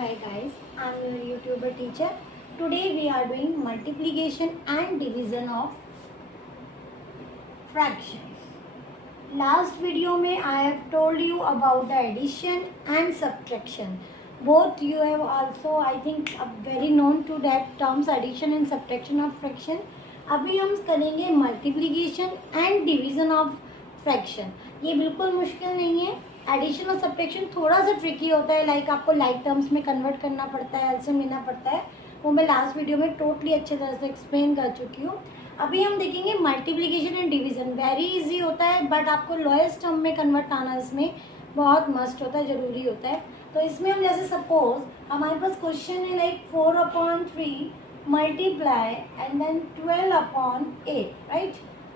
Hi guys, I'm your YouTuber teacher. Today we are doing multiplication and division of fractions. Last video में I have told you about the addition and subtraction. Both you have also I think very known to that terms addition and subtraction of fraction. अभी हम करेंगे multiplication and division of fraction. ये बिल्कुल मुश्किल नहीं है. Addition और subtraction थोड़ा सा ट्रिकी होता है, लाइक आपको लाइक टर्म्स में कन्वर्ट करना पड़ता है, एलसीएम लेना पड़ता है. वो मैं लास्ट वीडियो में टोटली अच्छे तरह से एक्सप्लेन कर चुकी हूँ. अभी हम देखेंगे multiplication and division. Very easy होता है बट आपको लोएस्ट टर्म में कन्वर्ट आना इसमें बहुत मस्ट होता है, ज़रूरी होता है. तो इसमें हम जैसे सपोज हमारे पास क्वेश्चन है like 4/3 multiply and then 12/8, right.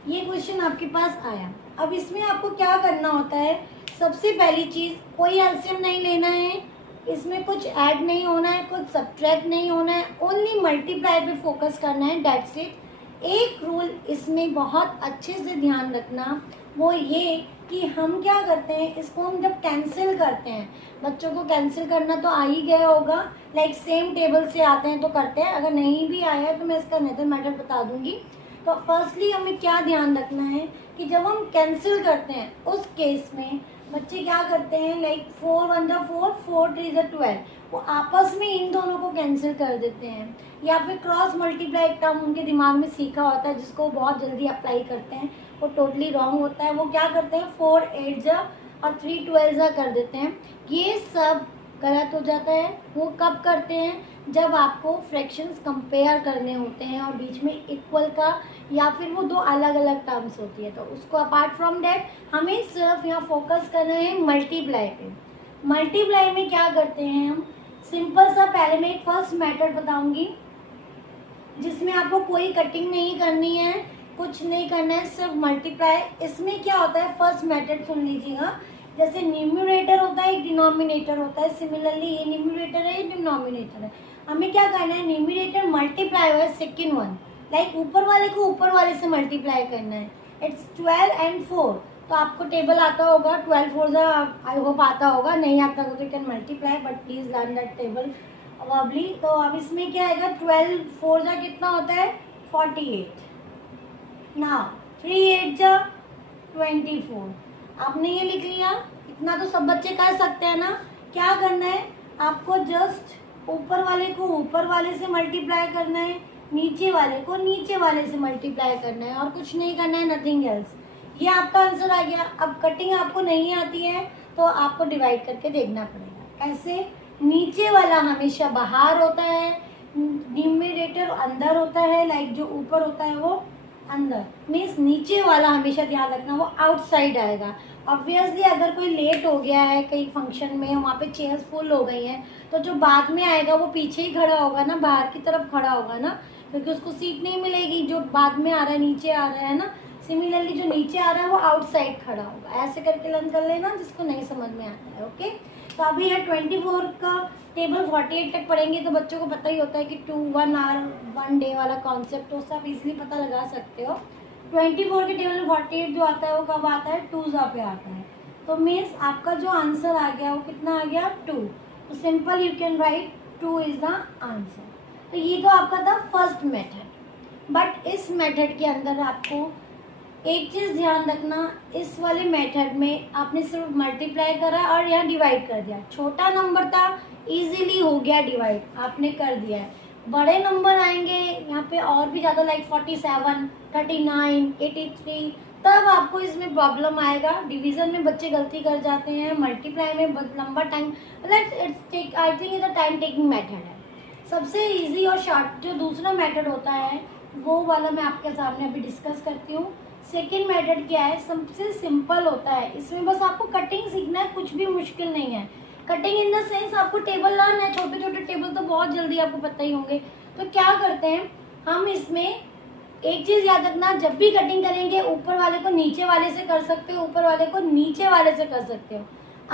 ये क्वेश्चन आपके पास आया. अब इसमें आपको क्या करना होता है, सबसे पहली चीज़ कोई एलसीएम नहीं लेना है, इसमें कुछ ऐड नहीं होना है, कुछ सब्ट्रैक्ट नहीं होना है, ओनली मल्टीप्लाई पे फोकस करना है, दैट्स इट. एक रूल इसमें बहुत अच्छे से ध्यान रखना, वो ये कि हम क्या करते हैं, इसको हम जब कैंसिल करते हैं, बच्चों को कैंसिल करना तो आ ही गया होगा, लाइक सेम टेबल से आते हैं तो करते हैं. अगर नहीं भी आया है तो मैं इसका मेथड बता दूंगी. तो फर्स्टली हमें क्या ध्यान रखना है कि जब हम कैंसिल करते हैं उस केस में बच्चे क्या करते हैं, लाइक 4 1 4 4 3 12, वो आपस में इन दोनों को कैंसिल कर देते हैं. या फिर क्रॉस मल्टीप्लाई टर्म उनके दिमाग में सीखा होता है जिसको बहुत जल्दी अप्लाई करते हैं, वो टोटली रॉन्ग होता है. वो क्या करते हैं 4 8 और 3 12 कर देते हैं. ये सब गलत हो जाता है. वो कब करते हैं, जब आपको फ्रैक्शंस कंपेयर करने होते हैं और बीच में इक्वल का या फिर वो दो अलग अलग टर्म्स होती है, तो उसको अपार्ट फ्रॉम डैट हमें सिर्फ यहाँ फोकस करना है मल्टीप्लाई पे. मल्टीप्लाई में क्या करते हैं हम, सिंपल सा पहले मैं एक फर्स्ट मेथड बताऊंगी जिसमें आपको कोई कटिंग नहीं करनी है, कुछ नहीं करना है, सिर्फ मल्टीप्लाई. इसमें क्या होता है, फर्स्ट मेथड सुन लीजिएगा. जैसे न्यूमरेटर होता है, एक डिनोमिनेटर होता है, सिमिलरली ये न्यूमरेटर है, ये डिनोमिनेटर है. हमें क्या करना है, न्यूमरेटर मल्टीप्लाई हुआ है सेकेंड वन, लाइक ऊपर वाले को ऊपर वाले से मल्टीप्लाई करना है. It's 12 and 4. तो आपको टेबल आता होगा, 12 4 आई होप आता होगा, नहीं आता होगा तो you can multiply, but please learn that table verbally. तो अब इसमें क्या आएगा, 12 4 कितना होता है 48. नाउ 3 8 24. आपने ये लिख लिया, इतना तो सब बच्चे कर सकते हैं ना. क्या करना है, आपको जस्ट ऊपर वाले को ऊपर वाले से मल्टीप्लाई करना है, नीचे वाले को नीचे वाले से मल्टीप्लाई करना है, और कुछ नहीं करना है, नथिंग एल्स. ये आपका आंसर आ गया. अब कटिंग आपको नहीं आती है तो आपको डिवाइड करके देखना पड़ेगा. ऐसे नीचे वाला हमेशा बाहर होता है, न्यूमरेटर अंदर होता है, लाइक जो ऊपर होता है वो अंदर, मीन्स नीचे वाला हमेशा ध्यान रखना वो आउटसाइड आएगा. ऑब्वियसली अगर कोई लेट हो गया है कहीं फंक्शन में, वहाँ पे चेयर्स फुल हो गई हैं, तो जो बाद में आएगा वो पीछे ही खड़ा होगा ना, बाहर की तरफ खड़ा होगा ना, क्योंकि उसको सीट नहीं मिलेगी. जो बाद में आ रहा है, नीचे आ रहा है ना, सिमिलरली जो नीचे आ रहा है वो आउटसाइड खड़ा होगा. ऐसे करके लर्न कर लेना जिसको नहीं समझ में आता है. ओके, तो अभी है 24 का टेबल 48 तक पढ़ेंगे तो बच्चों को पता ही होता है कि 2 1 hour 1 day वाला कॉन्सेप्ट, तो सब इजीली पता लगा सकते हो. 24 के टेबल में 48 जो आता है वो कब आता है, 2 पे आता है. तो मीन्स आपका जो आंसर आ गया वो कितना आ गया 2. तो simple you can write 2 is the answer. तो ये तो आपका था फर्स्ट मेथड. बट इस मेथड के अंदर आपको एक चीज़ ध्यान रखना, इस वाले मेथड में आपने सिर्फ मल्टीप्लाई करा और यहाँ डिवाइड कर दिया. छोटा नंबर था, इजीली हो गया डिवाइड, आपने कर दिया है. बड़े नंबर आएंगे यहाँ पे और भी ज़्यादा, लाइक 47 39 83, तब आपको इसमें प्रॉब्लम आएगा. डिवीज़न में बच्चे गलती कर जाते हैं, मल्टीप्लाई में लंबा टाइम, मतलब I think is a time taking method है. सबसे इजी और शॉर्ट जो दूसरा मेथड होता है वो वाला मैं आपके सामने अभी डिस्कस करती हूँ. सेकेंड मेथड क्या है, सबसे सिंपल होता है. इसमें बस आपको कटिंग सीखना है, कुछ भी मुश्किल नहीं है. कटिंग इन द सेंस आपको टेबल लर्न है, छोटे छोटे टेबल तो बहुत जल्दी आपको पता ही होंगे. तो क्या करते हैं हम, इसमें एक चीज़ याद रखना, जब भी कटिंग करेंगे ऊपर वाले को नीचे वाले से कर सकते हो, ऊपर वाले को नीचे वाले से कर सकते हो.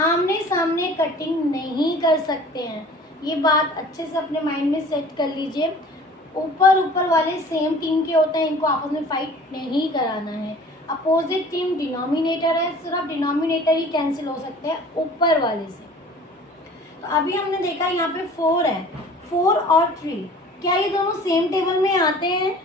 आमने सामने कटिंग नहीं कर सकते हैं. ये बात अच्छे से अपने माइंड में सेट कर लीजिए. ऊपर वाले सेम टीम के होते हैं, इनको आपस में फाइट नहीं कराना है. अपोजिट टीम डिनोमिनेटर है, सिर्फ डिनोमिनेटर ही कैंसिल हो सकते हैं ऊपर वाले से. तो अभी हमने देखा यहाँ पे 4 है, 4 और 3, क्या ये दोनों सेम टेबल में आते हैं?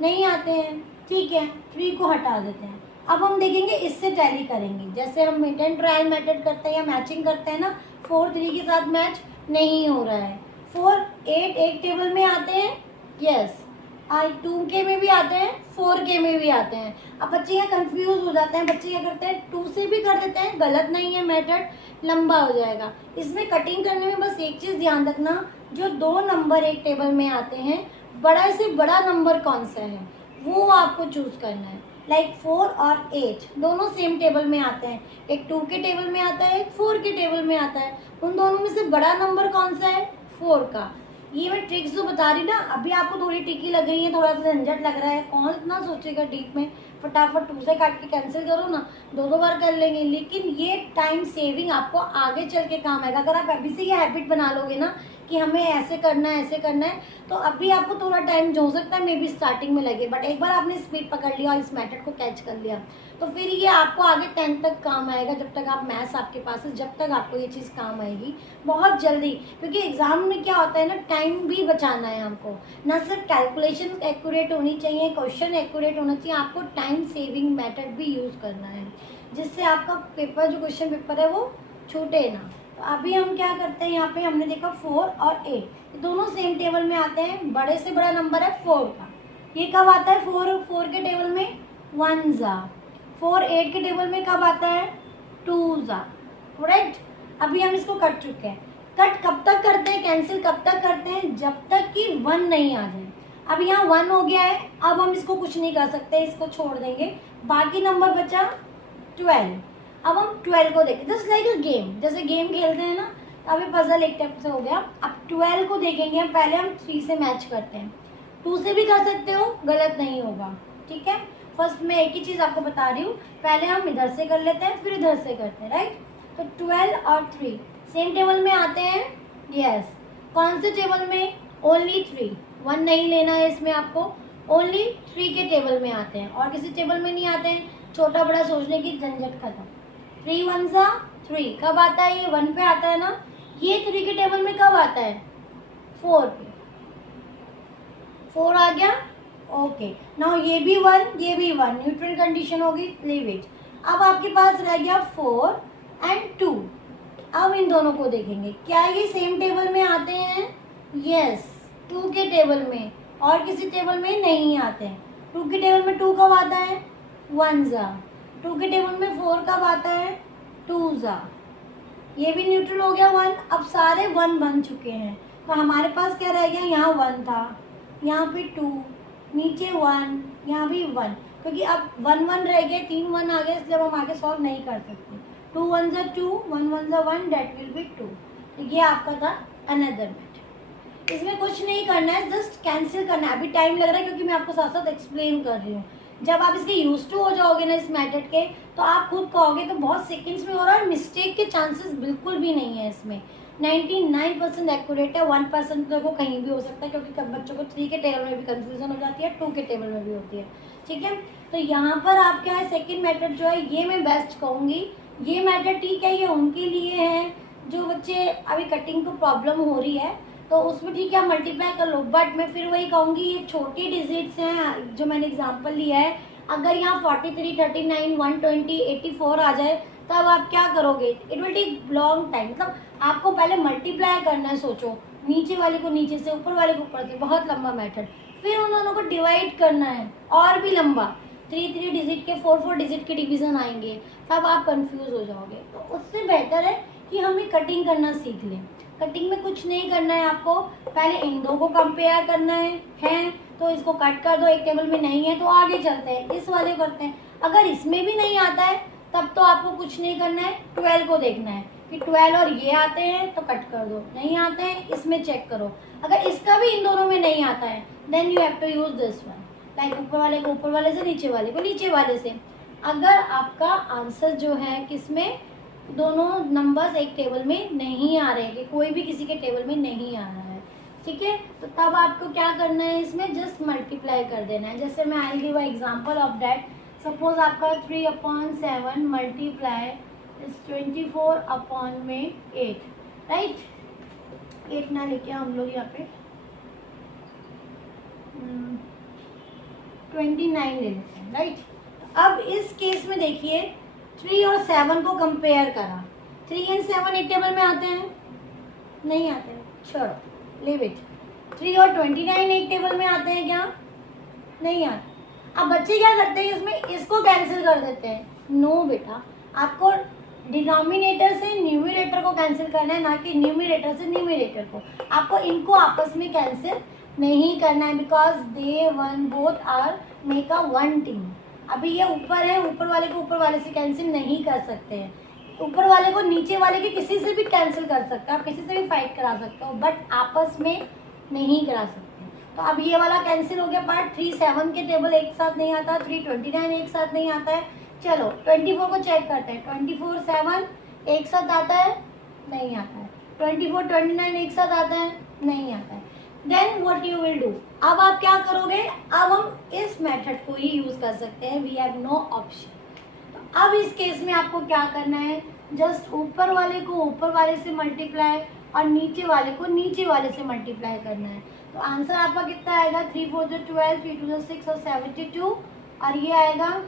नहीं आते हैं, ठीक है, 3 को हटा देते हैं। अब हम देखेंगे इससे टैली करेंगे, जैसे हम मिड एंड ट्रायल मेथड करते हैं या मैचिंग करते हैं ना, 4 3 के साथ मैच नहीं हो रहा है। 4 8 एक टेबल में आते हैं, यस, 2 के में भी आते हैं, 4 के में भी आते हैं। अब बच्चे यहाँ कंफ्यूज हो जाते हैं, बच्चे क्या करते हैं 2 से भी कर देते हैं, गलत नहीं है मेथड, लंबा हो जाएगा। इसमें कटिंग करने में बस एक चीज़ ध्यान रखना, जो 2 नंबर एक टेबल में आते हैं, बड़ा से बड़ा नंबर कौन सा है वो आपको चूज करना है। लाइक 4 और 8 दोनों सेम टेबल में आते हैं, एक 2 के टेबल में आता है, एक 4 के टेबल में आता है, उन दोनों में से बड़ा नंबर कौन सा है? 4 का। ये मैं ट्रिक्स जो बता रही ना, अभी आपको थोड़ी ट्रिकी लग रही है, थोड़ा सा झंझट लग रहा है, कौन इतना सोचेगा डीप में, फटाफट 2 से काट के कैंसिल करो ना, 2 बार कर लेंगे। लेकिन ये टाइम सेविंग आपको आगे चल के काम आएगा। अगर आप अभी से ये हैबिट बना लोगे ना कि हमें ऐसे करना है ऐसे करना है, तो अभी आपको थोड़ा टाइम जो हो सकता है मे बी स्टार्टिंग में लगे, बट एक बार आपने स्पीड पकड़ लिया और इस मेथड को कैच कर लिया तो फिर ये आपको आगे 10 तक काम आएगा। जब तक आप मैथ्स आपके पास है, जब तक आपको ये चीज़ काम आएगी बहुत जल्दी, क्योंकि एग्जाम में क्या होता है ना, टाइम भी बचाना है हमको, ना सिर्फ कैलकुलेशन एक्यूरेट होनी चाहिए, क्वेश्चन एक्यूरेट होना चाहिए, आपको टाइम सेविंग मेथड भी यूज़ करना है, जिससे आपका पेपर जो क्वेश्चन पेपर है वो छूटे ना। तो अभी हम क्या करते हैं, यहाँ पे हमने देखा 4 और 8 दोनों सेम टेबल में आते हैं, बड़े से बड़ा नंबर है 4 का। ये कब आता है? 4 के टेबल में 1 ज़ा, 4 8 के टेबल में कब आता है? 2 ज़ा, राइट। अभी हम इसको कट चुके हैं। कट कब तक करते हैं, कैंसिल कब तक करते हैं? जब तक कि 1 नहीं आ जाए। अब यहाँ 1 हो गया है, अब हम इसको कुछ नहीं कर सकते, इसको छोड़ देंगे, बाकी नंबर बचा 12। अब हम 12 को देखें, जस्ट लाइक अ गेम, जैसे गेम खेलते हैं ना, अभी पजल एक टाइप से हो गया। अब 12 को देखेंगे हम, पहले हम 3 से मैच करते हैं, 2 से भी कर सकते हो, गलत नहीं होगा, ठीक है। फर्स्ट मैं एक ही चीज़ आपको बता रही हूँ, पहले हम इधर से कर लेते हैं फिर इधर से करते हैं, राइट। तो 12 और 3 सेम टेबल में आते हैं, यस। कौन से टेबल में? ओनली 3, 1 नहीं लेना है इसमें आपको, ओनली 3 के टेबल में आते हैं, और किसी टेबल में नहीं आते हैं। छोटा बड़ा सोचने की झंझट खत्म। 3 1 ज़ा 3 कब आता है? ये 1 पे आता है ना, ये 3 के टेबल में कब आता है? 4 पे। 4 आ गया, ओके। नाउ ये भी 1, ये भी 1, न्यूट्रल कंडीशन होगी, लीव इट। अब आपके पास रह गया 4 एंड 2। अब इन दोनों को देखेंगे, क्या ये सेम टेबल में आते हैं? यस, 2 के टेबल में, और किसी टेबल में नहीं आते हैं। 2 के टेबल में 2 कब आता है? 1 ज़ा। 2 के टेबल में 4 कब आता है? 2 ज़ा। ये भी न्यूट्रल हो गया 1। अब सारे 1 बन चुके हैं, तो हमारे पास क्या रह गया? यहाँ 1 था, यहाँ पे 2, नीचे 1, यहाँ भी 1, क्योंकि अब 1 1 रह गए, 3 1 आ गए, इसलिए हम आगे सॉल्व नहीं कर सकते। 2 1 ज़ा 2, 1 1 ज़ा 1, डेट विल बी 2। तो ये आपका था अनदर मेथड। इसमें कुछ नहीं करना है, जस्ट कैंसिल करना है। अभी टाइम लग रहा है क्योंकि मैं आपको साथ साथ एक्सप्लेन कर रही हूँ। जब आप इसके यूज टू हो जाओगे ना इस मेथड के, तो आप खुद कहोगे तो बहुत सेकंड्स में हो रहा है, मिस्टेक के चांसेस बिल्कुल भी नहीं है इसमें। 99% एक्यूरेट है, 1% देखो कहीं भी हो सकता है, क्योंकि कब बच्चों को 3 के टेबल में भी कंफ्यूजन हो जाती है, 2 के टेबल में भी होती है, ठीक है। तो यहाँ पर आप क्या है, सेकेंड मेथड जो है ये मैं बेस्ट कहूँगी। ये मेथड ठीक है, ये उनके लिए है जो बच्चे अभी कटिंग को प्रॉब्लम हो रही है, तो उसमें ठीक है आप मल्टीप्लाई कर लो, बट मैं फिर वही कहूँगी ये छोटी डिजिट्स हैं जो मैंने एग्जांपल लिया है। अगर यहाँ 43, 39, 120, 84 आ जाए तब आप क्या करोगे? It will take long time. मतलब आपको पहले मल्टीप्लाई करना है, सोचो नीचे वाले को नीचे से, ऊपर वाले को ऊपर से, बहुत लंबा मेथड। फिर उन दोनों को डिवाइड करना है, और भी लंबा, 3 डिजिट के 4 डिजिट के डिवीजन आएंगे, तब आप कंफ्यूज हो जाओगे। तो उससे बेटर है कि हम ये कटिंग करना सीख लें। कटिंग में कुछ नहीं करना है आपको, पहले इन दो को कंपेयर करना है तो इसको कट कर दो, एक टेबल में नहीं है तो आगे चलते हैं, इस वाले करते हैं। अगर इसमें भी नहीं आता है तब तो आपको कुछ नहीं करना है, 12 को देखना है कि 12 और ये आते हैं तो कट कर दो, नहीं आते हैं इसमें चेक करो। अगर इसका भी इन दोनों में नहीं आता है then you have to use this one, like ऊपर वाले को ऊपर वाले से, नीचे वाले को नीचे वाले से। अगर आपका आंसर जो है किसमें, दोनों नंबर्स एक टेबल में नहीं आ रहे हैं, कोई भी किसी के टेबल में नहीं आ रहा है, ठीक है, तो तब आपको क्या करना है, इसमें जस्ट मल्टीप्लाई कर देना है। जैसे मैं I give example of that, suppose आपका 3/7 मल्टीप्लाई इज 24/8, राइट। 8 ना लेके हम लोग यहाँ पे 29 ले लेते हैं, राइट। अब इस केस में देखिए 3 और 7 को कंपेयर करा, 3 एंड 7 एक टेबल में आते हैं, नहीं आते हैं, छोड़ो, लीव इट। 3 और 29 एक टेबल में आते हैं क्या? नहीं आते। अब बच्चे क्या करते हैं इसमें, इसको कैंसिल कर देते हैं। नो बेटा, आपको डिनोमिनेटर से न्यूमरेटर को कैंसिल करना है, ना कि न्यूमरेटर से न्यूमरेटर को। आपको इनको आपस में कैंसिल नहीं करना है, because they one both are make a one team. अभी ये ऊपर है, ऊपर वाले को ऊपर वाले से कैंसिल नहीं कर सकते हैं, ऊपर वाले को नीचे वाले के किसी से भी कैंसिल कर सकते हो, आप किसी से भी फाइट करा सकते हो, बट आपस में नहीं करा सकते। तो अब ये वाला कैंसिल हो गया पार्ट। 3 7 के टेबल एक साथ नहीं आता, 3 29 एक साथ नहीं आता है। चलो 24 को चेक करते हैं, 24 7 एक साथ आता है, नहीं आता है। 24 29 एक साथ आता है, नहीं आता है। Then what you will do, अब आप क्या करोगे, अब हम इस मेथड को ही यूज कर सकते हैं, वी हैव नो ऑप्शन। तो अब इस केस में आपको क्या करना है, जस्ट ऊपर वाले को ऊपर वाले से मल्टीप्लाई और नीचे वाले को नीचे वाले से मल्टीप्लाई करना है। तो आंसर आपका कितना आएगा, 3 4 12, 3 2 6 और 72, और ये आएगा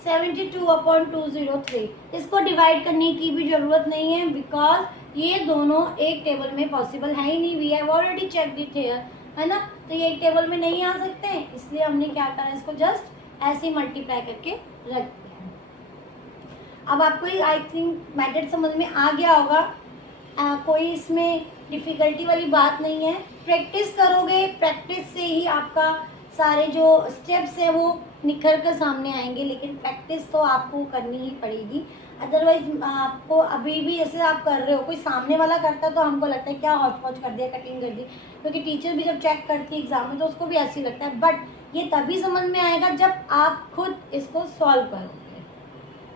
72/203। इसको डिवाइड करने की भी जरूरत नहीं है, बिकॉज ये दोनों एक टेबल में पॉसिबल है ही नहीं, we have already checked it here, है ना। तो ये एक टेबल में नहीं आ सकते हैं, इसलिए हमने क्या करा, इसको जस्ट ऐसे मल्टीप्लाई करके रख दिया। अब आपको आई थिंक मेथड समझ में आ गया होगा, कोई इसमें डिफ़िकल्टी वाली बात नहीं है। प्रैक्टिस करोगे, प्रैक्टिस से ही आपका सारे जो स्टेप्स है वो निखर कर सामने आएंगे, लेकिन प्रैक्टिस तो आपको करनी ही पड़ेगी। अदरवाइज आपको अभी भी जैसे आप कर रहे हो, कोई सामने वाला करता तो हमको लगता है क्या हौच पौच कर दिया, कटिंग कर दी, क्योंकि टीचर भी जब चेक करती है एग्जाम में तो उसको भी ऐसे ही लगता है। बट ये तभी समझ में आएगा जब आप खुद इसको सॉल्व करोगे।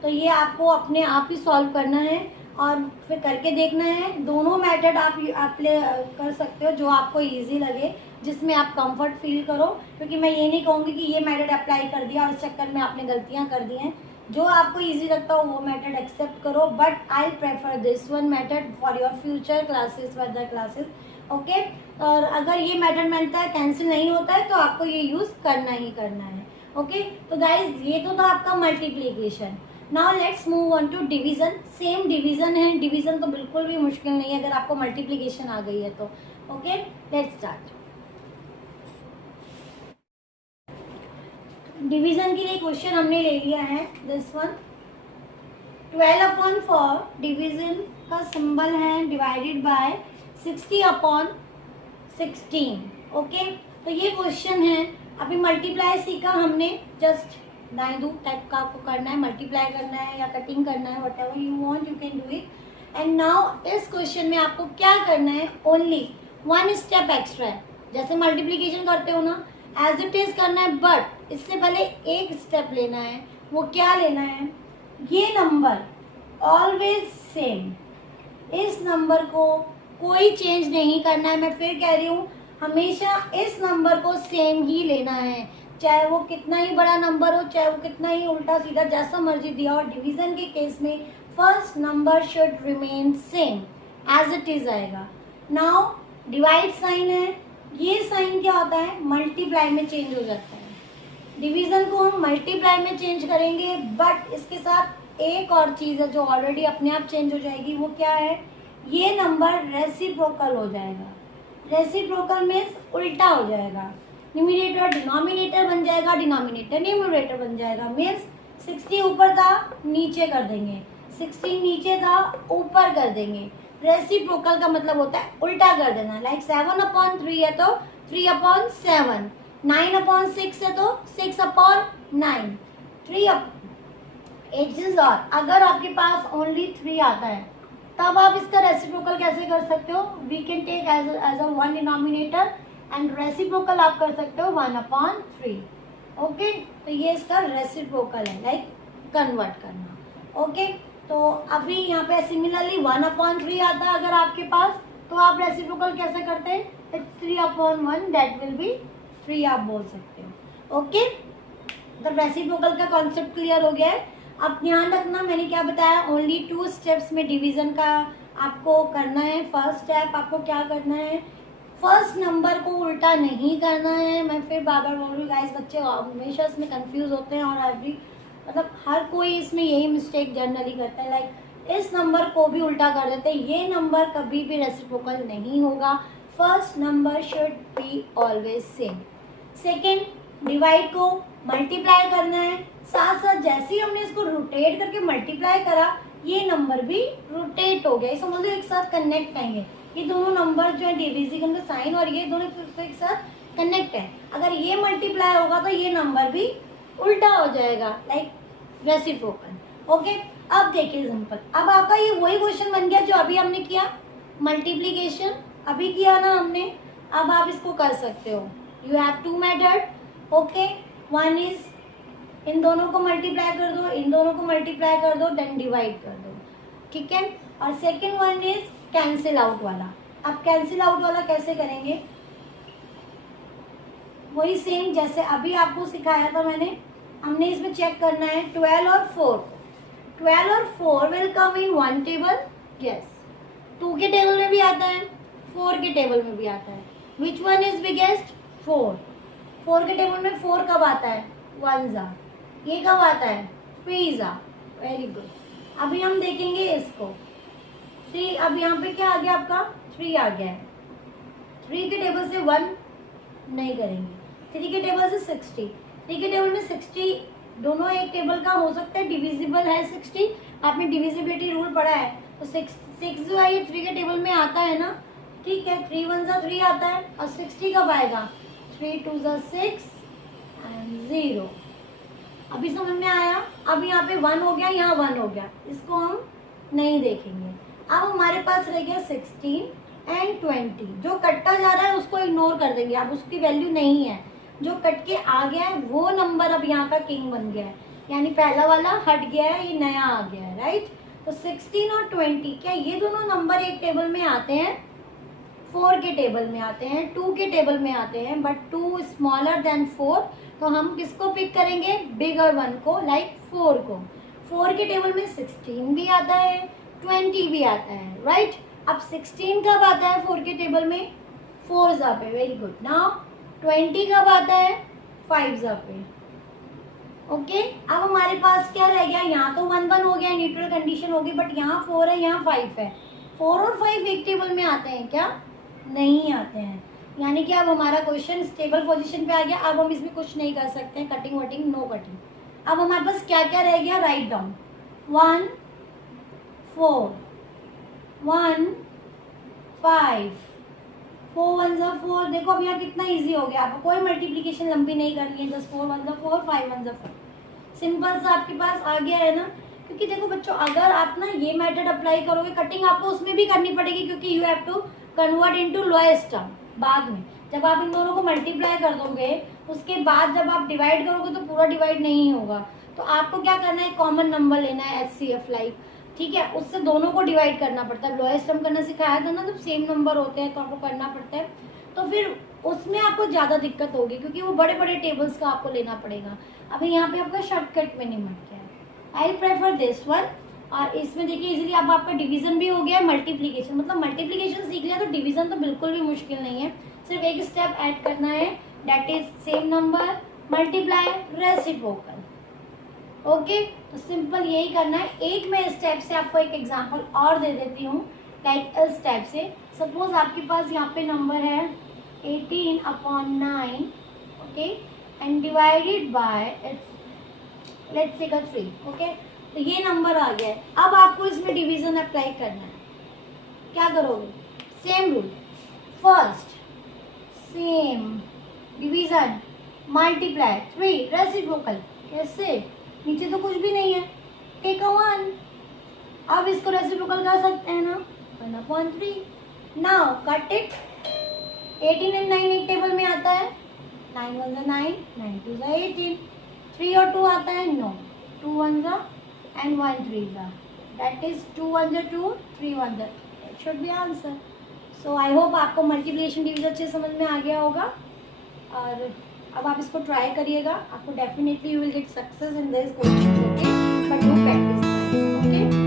तो ये आपको अपने आप ही सॉल्व करना है और फिर करके देखना है। दोनों मेथड आप अप्लाई कर सकते हो, जो आपको इजी लगे, जिसमें आप कंफर्ट फील करो, क्योंकि मैं ये नहीं कहूँगी कि ये मेथड अप्लाई कर दिया और इस चक्कर में आपने गलतियाँ कर दी हैं। जो आपको इजी लगता हो वो मेथड एक्सेप्ट करो, but I prefer this one method for your future classes, further classes, okay. और अगर ये मेथड मिलता है, कैंसिल नहीं होता है, तो आपको ये यूज़ करना ही करना है, ओके। तो गाइज ये तो था आपका multiplication. Now let's move on to division. Same division है, डिवीजन तो बिल्कुल भी मुश्किल नहीं है अगर आपको मल्टीप्लीकेशन आ गई है तो, ओके। Let's start. डिवीजन के लिए क्वेश्चन हमने ले लिया है, दिस वन 12/4 डिवीजन का सिंबल है डिवाइडेड बाय 60/16, ओके। तो ये क्वेश्चन है। अभी मल्टीप्लाई सीखा हमने, जस्ट दाएं दो टाइप का आपको करना है, मल्टीप्लाई करना है या कटिंग करना है, whatever you want you can do it. And now इस क्वेश्चन में आपको क्या करना है, ओनली वन स्टेप एक्स्ट्रा है। जैसे मल्टीप्लीकेशन करते हो ना, एज इट इज करना है, बट इससे पहले एक स्टेप लेना है। वो क्या लेना है, ये नंबर ऑलवेज सेम, इस नंबर को कोई चेंज नहीं करना है। मैं फिर कह रही हूँ, हमेशा इस नंबर को सेम ही लेना है, चाहे वो कितना ही बड़ा नंबर हो, चाहे वो कितना ही उल्टा सीधा जैसा मर्जी दिया हो। डिवीजन के केस में first number should remain same, as it is आएगा। नाउ डिवाइड साइन है, ये साइन क्या होता है, मल्टीप्लाई में चेंज हो जाता है। डिवीजन को हम मल्टीप्लाई में चेंज करेंगे, बट इसके साथ एक और चीज़ है जो ऑलरेडी अपने आप चेंज हो जाएगी। वो क्या है, ये नंबर रेसिप्रोकल हो जाएगा। रेसिप्रोकल मीन्स उल्टा हो जाएगा, न्यूमरेटर डिनोमिनेटर बन जाएगा, डिनोमिनेटर न्यूमरेटर बन जाएगा। मीन्स 60 ऊपर था, नीचे कर देंगे, 16 नीचे था, ऊपर कर देंगे। रेसिप्रोकल का मतलब होता है उल्टा कर देना। लाइक 7/3 है तो 3/7, 9/6 है तो 6/9, 3 और अगर आपके पास ओनली 3 आता है तब आप इसका रेसिप्रोकल कैसे कर सकते हो, we can take as a one denominator and reciprocal आप कर सकते हो 1/3, ओके। तो ये इसका रेसिप्रोकल है, लाइक कन्वर्ट करना, ओके। तो अभी यहाँ पे सिमिलरली 1/3 आता है अगर आपके पास, तो आप रेसिप्रोकल कैसे करते हैं, 3/1 दैट विल बी 3 आप बोल सकते हो, ओके। तो रेसिप्रोकल का कॉन्सेप्ट क्लियर हो गया है। अब ध्यान रखना, मैंने क्या बताया, ओनली 2 स्टेप्स में डिवीजन का आपको करना है। फर्स्ट स्टेप आपको क्या करना है, फर्स्ट नंबर को उल्टा नहीं करना है। मैं फिर बार बार बोल रही हूँ गाइस, बच्चे हमेशा इसमें कंफ्यूज होते हैं और एवरी मतलब हर कोई इसमें यही मिस्टेक जनरली करता है, लाइक इस नंबर को भी उल्टा कर देते हैं। ये नंबर कभी भी रेसिप्रोकल नहीं होगा। First number should be always same. Second, divide को मल्टीप्लाई करना है, साथ साथ जैसे ही हमने इसको रोटेट करके मल्टीप्लाई करा, ये नंबर भी रोटेट हो गया। समझ लो एक साथ कनेक्ट आएंगे, ये दोनों नंबर जो है डिविजन का साइन और ये दोनों एक साथ कनेक्ट है। अगर ये मल्टीप्लाई होगा तो ये नंबर भी उल्टा हो जाएगा, लाइक रेसिप्रोकल। ओके, अब देखिए सिंपल, अब आपका ये वही क्वेश्चन बन गया जो अभी हमने किया, मल्टीप्लीकेशन अभी किया ना हमने। अब आप इसको कर सकते हो, you have 2 method. Okay, one is in दोनों को मल्टीप्लाई कर दो, इन दोनों को मल्टीप्लाई कर दो, देन डिवाइड कर दो, ठीक है। और second one is cancel out वाला। अब कैंसिल आउट वाला कैसे करेंगे, वही सेम जैसे अभी आपको सिखाया था मैंने। हमने इसमें चेक करना है 12 और 4, 12 और 4 will come in 1 table, yes. 2 के टेबल में भी आता है, 4 के टेबल में भी आता है। Which one is biggest, 4। 4 के टेबल में 4 कब आता है, 1 जा। ये कब आता है, 3 जा। Very good. अभी हम देखेंगे इसको 3। अब यहाँ पे क्या आ गया आपका, 3 आ गया है। 3 के टेबल से 1 नहीं करेंगे, 3 के टेबल से 60। 3 के टेबल में 60 दोनों एक टेबल का हो सकता है, डिविजिबल है 60। आपने डिविजिबिलिटी रूल पढ़ा है, तो 6 जो है ये 3 के टेबल में आता है ना, ठीक है। 3 1 जा 3 आता है, और 60 कब आएगा, 3 2 जा 6 एंड 0। अभी समझ में आया। अब यहाँ पे 1 हो गया, यहाँ 1 हो गया, इसको हम नहीं देखेंगे। अब हमारे पास रह गया 16 एंड 20। जो कटता जा रहा है उसको इग्नोर कर देंगे, अब उसकी वैल्यू नहीं है। जो कट के आ गया है वो नंबर अब यहाँ का किंग बन गया है, यानी पहला वाला हट गया है, ये नया आ गया है, राइट। तो 16 और 20, क्या ये दोनों नंबर एक टेबल में आते हैं, 4 के टेबल में आते हैं, 2 के टेबल में आते हैं, बट 2 स्मॉलर देन 4। तो हम किसको पिक करेंगे, बिगर वन को, लाइक 4 को। 4 के टेबल में 16 भी आता है, 20 भी आता है, राइट। अब 16 कब आता है 4 के टेबल में, 4 जा पे, वेरी गुड। नाउ 20 कब आता है, 5 जा पे। ओके, अब हमारे पास क्या रह गया, यहाँ तो 1 1 हो गया, न्यूट्रल कंडीशन होगी, बट यहाँ 4 है, यहाँ 5 है। 4 और 5 एक टेबल में आते हैं क्या, नहीं आते हैं। यानी कि अब हमारा क्वेश्चन स्टेबल पोजीशन पे आ गया। अब हम इसमें कुछ नहीं कर सकते हैं, कटिंग वटिंग नो कटिंग। अब हमारे पास क्या क्या रह गया, राइट डाउन 1 4 1 5 4 1 जा 4। देखो अब यहाँ कितना इजी हो गया, आपको कोई मल्टीप्लीकेशन लंबी नहीं करनी है, जस्ट 4 1 जा 4 5 1 जा 4, सिंपल सा आपके पास आ गया है ना। क्योंकि देखो बच्चों, अगर आप ना ये मेथड अप्लाई करोगे, कटिंग आपको उसमें भी करनी पड़ेगी, क्योंकि you have to convert into lowest term. बाद में जब आप इन दोनों को मल्टीप्लाई कर दोगे, उसके बाद जब आप डिवाइड करोगे तो पूरा डिवाइड नहीं होगा। तो आपको क्या करना है, कॉमन नंबर लेना है, HCF लाइक, ठीक है, उससे दोनों को डिवाइड करना पड़ता है। लोएस्ट टर्म करना सिखाया था ना, जब सेम नंबर होते हैं तो आपको करना पड़ता है। तो फिर उसमें आपको ज़्यादा दिक्कत होगी, क्योंकि वो बड़े बड़े टेबल्स का आपको लेना पड़ेगा। अभी यहाँ पे आपका शॉर्टकट में निमट गया है, आई प्रेफर दिस वन। और इसमें देखिए इजीली अब आपका डिवीजन भी हो गया है, मल्टीप्लीकेशन, मतलब मल्टीप्लीकेशन सीख लिया तो डिवीजन तो बिल्कुल भी मुश्किल नहीं है। सिर्फ एक स्टेप ऐड करना है, that is same number multiply reciprocal. Okay, तो सिंपल यही करना है। एक मैं स्टेप से आपको एक एग्जांपल और दे देती हूँ, लाइक इस टाइप से। सपोज आपके पास यहाँ पे नंबर है 18/9, okay, and divided by it's let's say 3, okay. तो ये नंबर आ गया है। अब आपको इसमें डिवीजन अप्लाई करना है। क्या करोगे, same rule, first sem division multiply 3 reciprocal. कैसे, नीचे तो कुछ भी नहीं है, टेक अ 1। अब इसको रेसिप्रोकल कर सकते हैं ना, 1/3। नाउ कट इट, 18 एंड 9 एक टेबल में आता है, 9 1 जा 9, 9 2 जा 18। 3 और 2 आता है, नो, 2 1 जा and 1 3 जा, that is 2 1 जा 2, 3 1 जा, that should be answer. So I hope आपको मल्टीप्लिकेशन डिवीजन अच्छे समझ में आ गया होगा। और अब आप इसको ट्राई करिएगा, आपको definitely you will get success in this question, okay. But Okay.